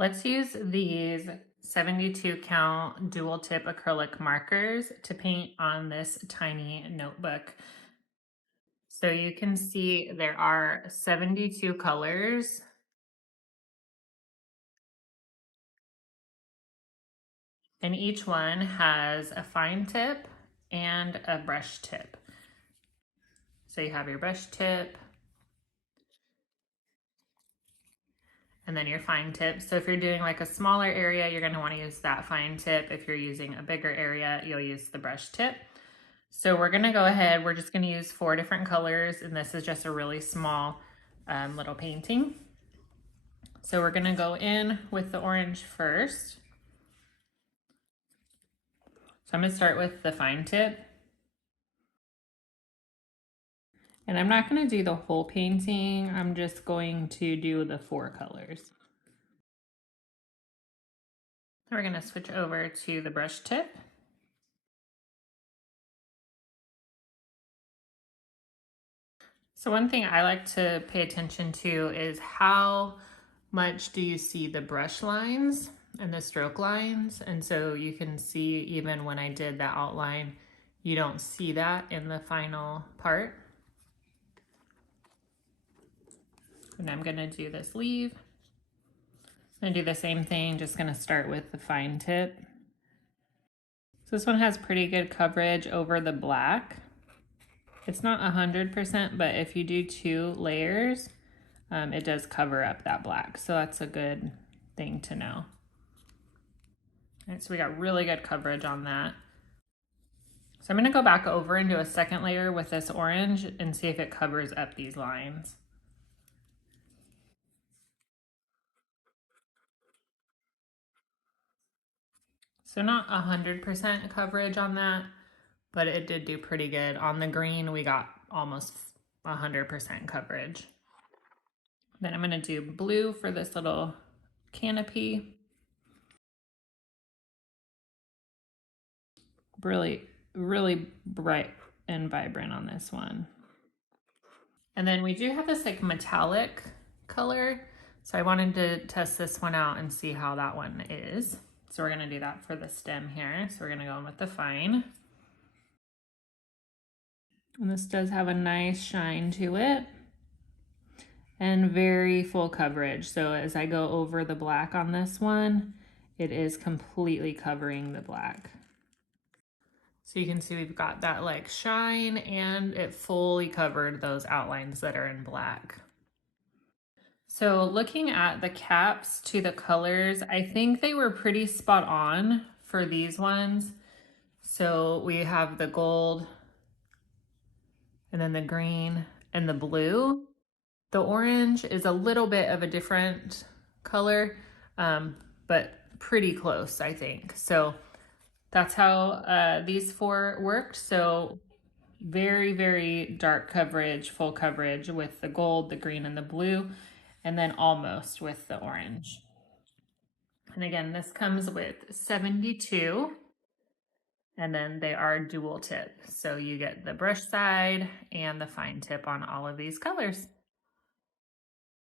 Let's use these 72 count dual tip acrylic markers to paint on this tiny notebook. So you can see there are 72 colors, and each one has a fine tip and a brush tip. So you have your brush tip and then your fine tip. So if you're doing like a smaller area, you're going to want to use that fine tip. If you're using a bigger area, you'll use the brush tip. So we're going to go ahead, we're just going to use 4 different colors, and this is just a really small little painting. So we're going to go in with the orange first. So I'm going to start with the fine tip. And I'm not going to do the whole painting, I'm just going to do the 4 colors. We're going to switch over to the brush tip. So one thing I like to pay attention to is how much do you see the brush lines and the stroke lines. And so you can see even when I did that outline, you don't see that in the final part. And I'm gonna do this leaf. I'm gonna do the same thing, just gonna start with the fine tip. So this one has pretty good coverage over the black. It's not 100%, but if you do 2 layers, it does cover up that black. So that's a good thing to know. All right, so we got really good coverage on that. So I'm gonna go back over and do a second layer with this orange and see if it covers up these lines. So not 100% coverage on that, but it did do pretty good. On the green, we got almost 100% coverage. Then I'm gonna do blue for this little canopy. Really, really bright and vibrant on this one. And then we do have this like metallic color. So I wanted to test this one out and see how that one is. So we're gonna do that for the stem here. So we're gonna go in with the fine. And this does have a nice shine to it and very full coverage. So as I go over the black on this one, it is completely covering the black. So you can see we've got that like shine and it fully covered those outlines that are in black. So looking at the caps to the colors, I think they were pretty spot on for these ones. So we have the gold and then the green and the blue. The orange is a little bit of a different color, but pretty close, I think. So that's how these 4 worked. So very, very dark coverage, full coverage with the gold, the green, and the blue, and then almost with the orange. And again, this comes with 72, and then they are dual tip. So you get the brush side and the fine tip on all of these colors.